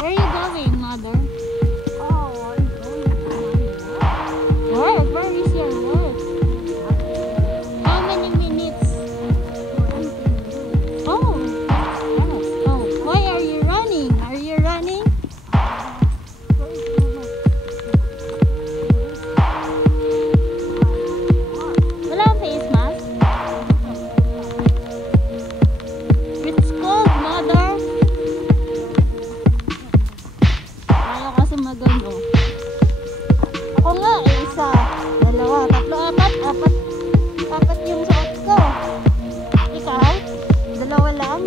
Where are you going, mother? Oh, I'm going to Work? Where is your work? How many minutes? 20 minutes. Oh, yes. Oh, why are you running? Are you running? Wala kang face mask? It's cold, mother. Kaya kasi magano. Ako nga, isa, dalawa, tatlo, apat yung suot ko. Ikaw? Dalawa lang?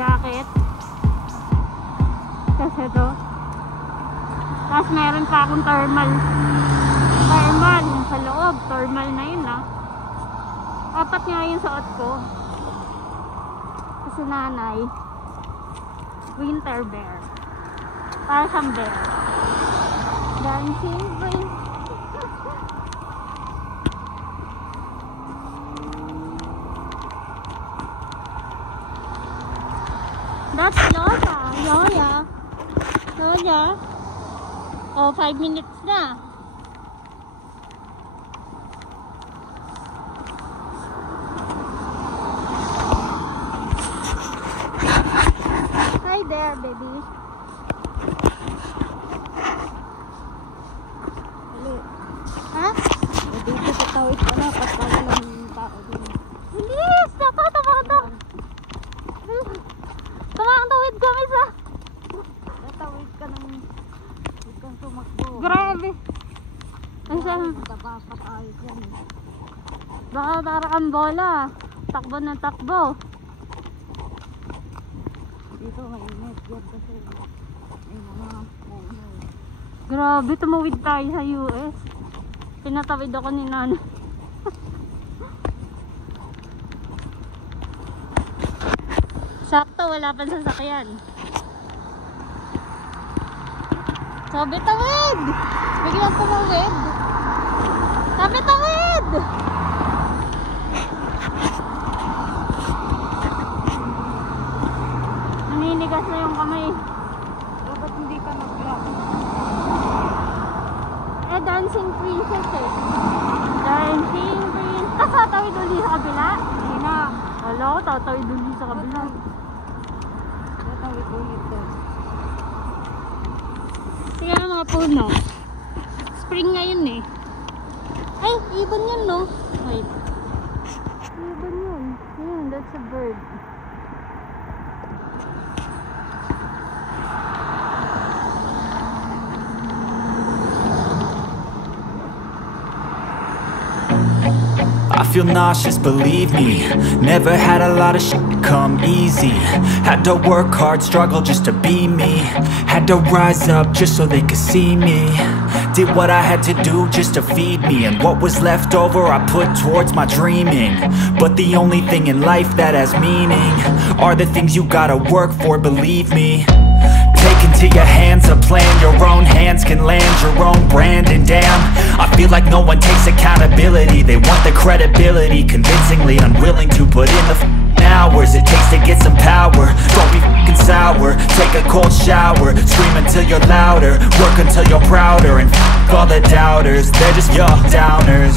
jacket. Kasi ito. Tapos meron pa akong thermal. Thermal, yung sa loob. Thermal na yun ah. 4 nga yung suot ko. Kasi nanay, winter bear. Para siyang bear. Dancing queen. That's Lola. Lola. Lola. Oh, 5 minutes na. Hi there, baby. Dali. Ha? Dito sa tawid ka na pagka walang tao din. Bilis! Tumakatawid kami sa... Natawid ka ng huwag kang tumakbo. Grabe. Ang sa... Magkakapatayos yan. Baka para kang bola. Takbo na takbo. Dito mainit yan kasi may mga puno. Grabe, tumawid tayo sa US. Pinatawid ako ni Nana. Sakto, wala pang sasakyan. Sabi tawid! Biglang tumawid. Sabi tawid! Naninigas na yung kamay. Dapat hindi ka nag-vlog. Eh, dancing princess eh. Dancing princess. Ah, tatawid ulit sa kabila? Hindi na. Wala ko, tatawid ulit sa kabila. Natawid ulit doon. Sige na mga puno. Spring ngayon eh. Ay, ibon yun no? Wait. Ibon yun. Ayun, that's a bird. I feel nauseous, believe me. Never had a lot of shit come easy. Had to work hard, struggle just to be me. Had to rise up just so they could see me. Did what I had to do just to feed me. And what was left over I put towards my dreaming. But the only thing in life that has meaning are the things you gotta work for, believe me. Take into your hands a plan. Your own hands can land your own brand. And damn, I feel like no one takes accountability. They want the credibility, convincingly unwilling to put in the hours it takes to get some power. Don't be f***ing sour. Take a cold shower. Scream until you're louder. Work until you're prouder. And f*** all the doubters, they're just your downers.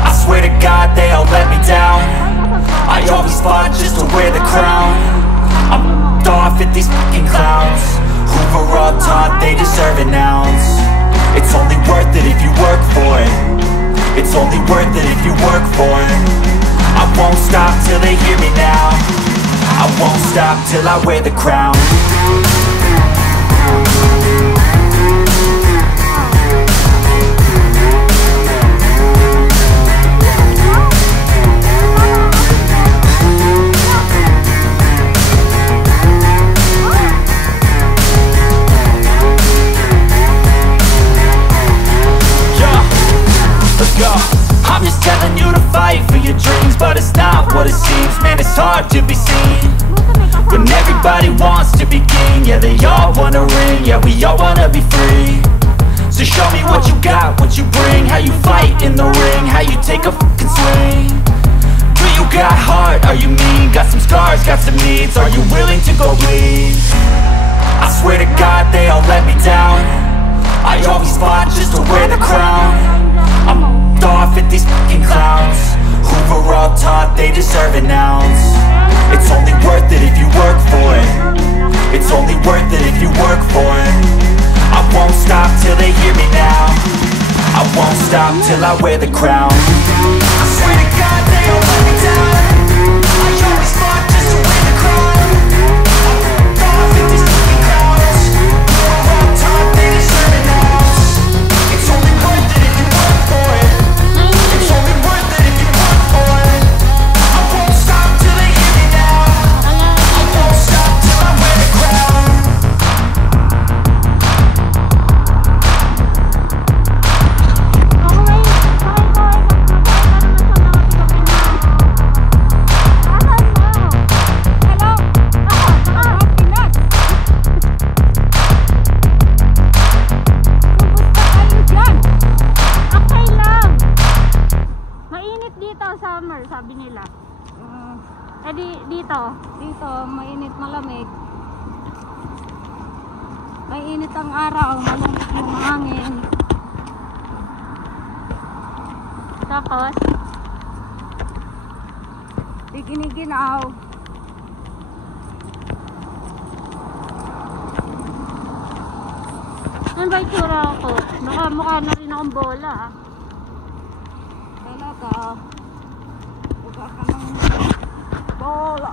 I swear to God they all let me down. I always fought just to wear the crown. I'm off at these fucking clowns who were all taught they deserve an ounce. It's only worth it if you work for it. It's only worth it if you work for it. I won't stop till they hear me now. I won't stop till I wear the crown. I'm just telling you to fight for your dreams, but it's not what it seems. Man, it's hard to be seen when everybody wants to be king. Yeah, they all wanna ring. Yeah, we all wanna be free. So show me what you got, what you bring. How you fight in the ring, how you take a fucking swing. Do you got heart? Are you mean? Got some scars, got some needs. Are you willing to go bleed? I swear to God they all let me down. I always fought just to wear the crown. I'm off at these fucking clowns who were all taught they deserve an ounce. It's only worth it if you work for it. It's only worth it if you work for it. I won't stop till they hear me now. I won't stop till I wear the crown. I swear to God they all let me down. I always fought just to wear the crown. I'm off at these fucking clowns who were all taught they deserve an ounce. It's only worth it if you work for it. It's only worth it if you work for it. I won't stop till they hear me now. I won't stop till I wear the crown. Mainit dito, summer, sabi nila. Eh dito. Dito, mainit malamig. Mainit ang araw, malamig yung hangin. Tapos, Giniginaw. ano ba itsura ako? Mukha na rin akong bola ah. Talaga. Buka ka ng bola.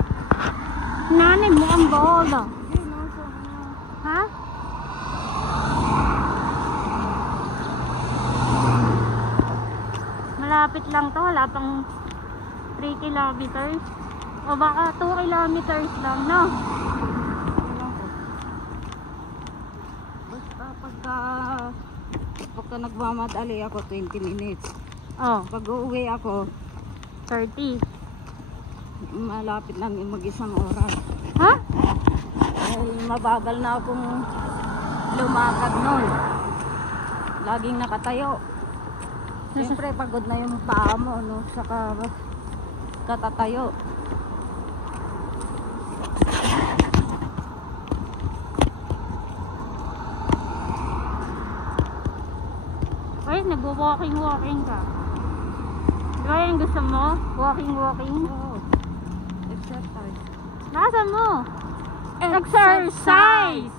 Nanay mo ang bola. Yun, no, so, Ha? Malapit lang to, wala pang 3 kilometers. O baka 2 kilometers lang, no? Ewan ko. Basta pagka nagmamadali ako 20 minutes. Oh, Pag uuwi ako, 30. malapit lang yung mag-isang oras. Ha? Dahil mabagal na akong lumakad nun. Laging nakatayo. Siyempre pagod na yung paa mo, no? Saka katatayo. Ay, nag-walking ka. Di ba yung gusto mo? Walking. Oo. Exercise. Nasa mo? Exercise!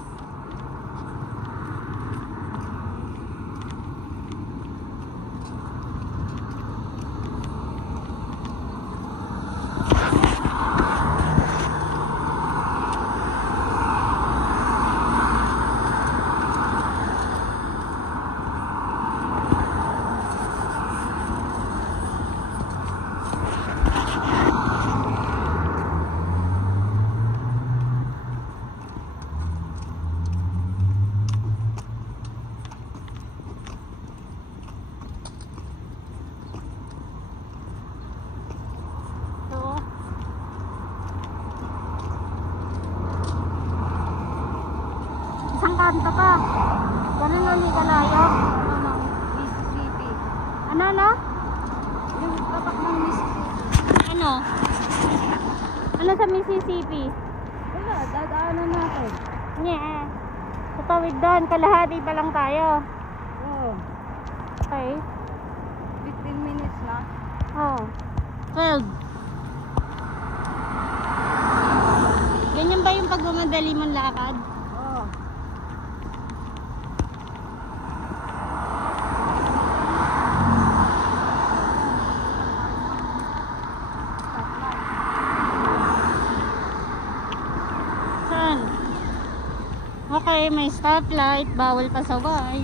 So, isang kanto ka. Ganun ulit kalayo. Ano, Mississippi. Ano? Yung tapak ng Mississippi. Ano? Ano sa Mississippi? Wala, dadaanan natin. Nye. Sa tawid doon, kalahati pa lang tayo. Oo. Okay. 15 minutes na. Oh. 12. Ganyan ba yung pagmamadali mong lakad? Oo. Saan? Okay, may stoplight. Bawal pasaway.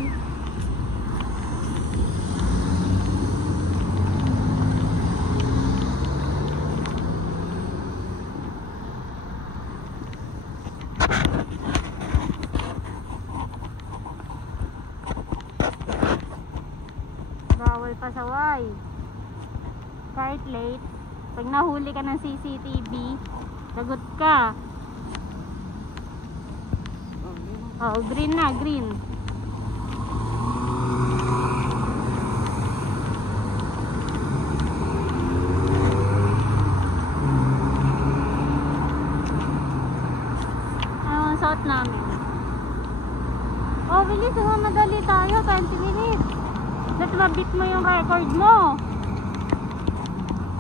Bawal pasaway. Kahit late. Pag nahuli ka ng CCTV, sagot ka. Oh, yun. Oh, green na, green. Ano ang suot namin? Oh, bilis, madali tayo, 20 minutes. Let's mabit mo yung record mo.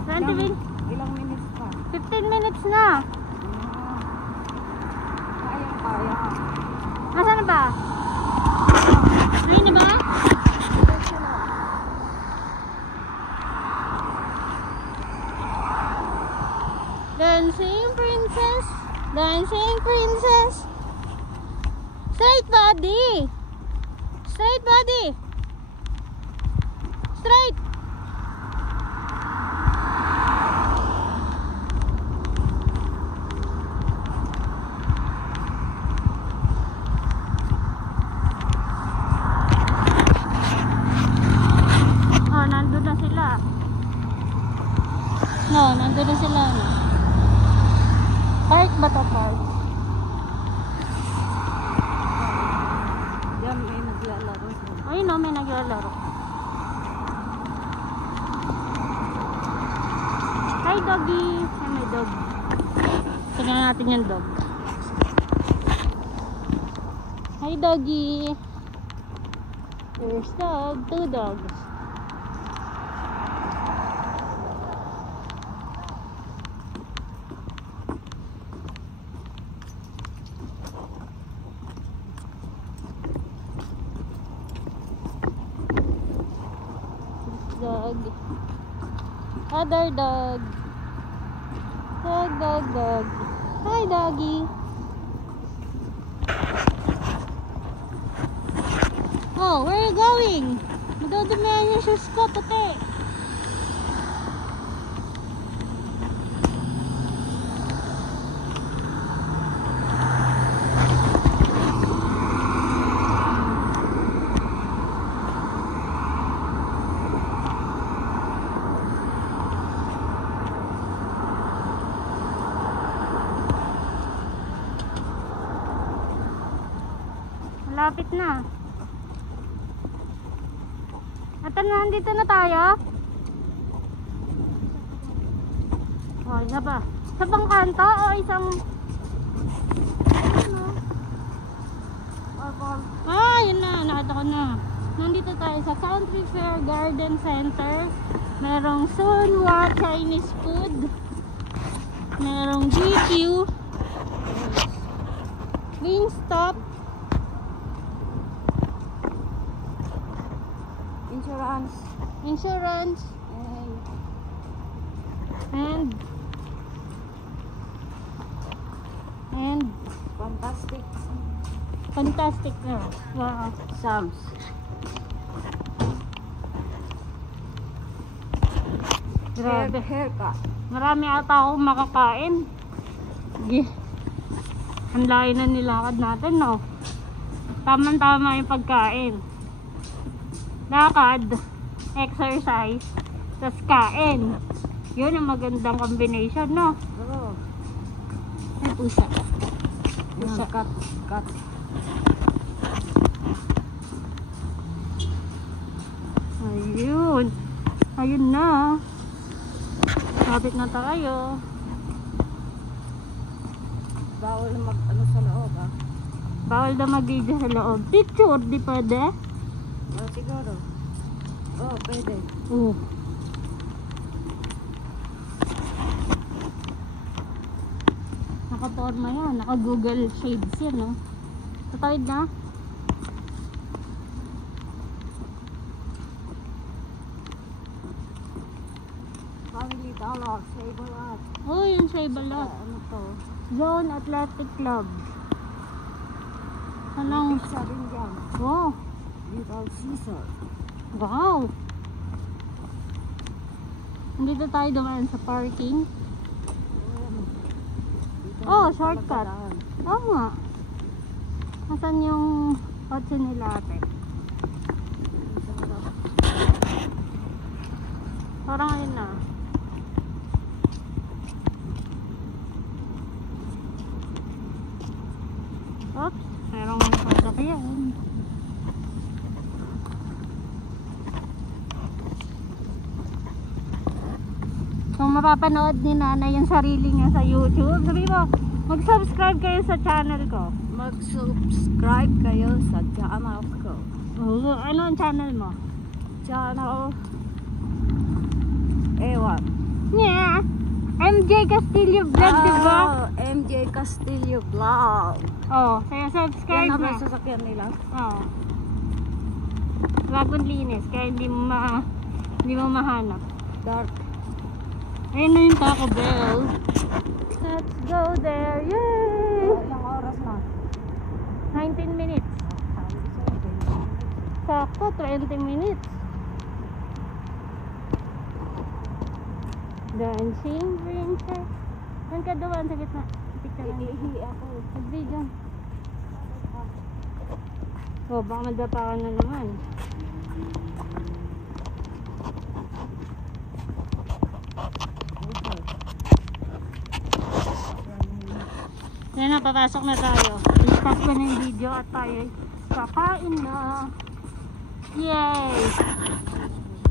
20 minutes, Ilang minutes pa? 15 minutes na. Kaya. Nasaan na ba? Ayun na ba? Dancing princess, dancing princess. Straight body. Straight body. Straight. Oh, nandun na sila. No, nandun na sila. No? Park ba to, park? Yan, may naglalaro. Ay no, may naglalaro. Hi doggy. Ay, may dog. Tingnan natin yung dog. Hi doggy. First dog, 2 dogs. Dog. Other dog. Dog. Hi, doggy. Oh, where are you going? Madudumihan yung shoes ko, puti. Malapit na. At nandito na tayo. Oh, isa ba? Sa bang kanto o isang... Ano? Ah, yun na. Nakita ko na. Nandito tayo sa Country Fair Garden Center. Merong Sunwa Chinese food. Merong GQ. Wingstop. Insurance and fantastic na. Wow. Sam's. Grabe. Haircut. Marami ata akong makakain. Sige. Ang layo na nilakad natin, no? Tama-tama yung pagkain. Lakad, exercise, tas kain. Yun ang magandang combination, no? Oo. Ay, pusa. Pusa. Cut. Ayun. Ayun na. Kapit na tayo. Bawal mag sa loob, ah. Bawal na mag-video sa loob. Picture, di pwede? Oh, siguro. Oh, pwede. Oo. Naka-forma yan. Naka-Google Shades yan, no? Tatawid na? Family Dollar, Save-A-Lot. Oh, yung Save-A-Lot. Ano to? Zone Athletic Club. Anong? Pizza rin dyan. Wow. Little Caesar. Wow. Nandito tayo dumaan sa parking. Oh, shortcut. Oo nga. Nasaan yung kotse nila ate? Parang ayun na. Oops, merong sasakyan. Kung mapapanood ni nanay yung sarili niya sa YouTube, sabi mo, mag-subscribe kayo sa channel ko. Mag-subscribe kayo sa channel ko. Oo, ano ang channel mo? Channel Ewan. Yeah! MJ Castillo Vlog, diba? Oh, MJ Castillo Vlog. Oh, kaya subscribe Yan na. naman sasakyan nila. Oo. Bagong linis, kaya hindi mo mahanap. Dark. Ayun na yung Taco Bell. Let's go there! Yay! Ilang oras na? 19 minutes. Sakto, 20 minutes. Dancing princess. Saan ka doon? Sa gitna. Picture lang. Iihi ako. Mag-video. Oh, baka madapa ka na naman. Yan na, papasok na tayo. I-stop ko na yung video at tayo kakain na. Yay!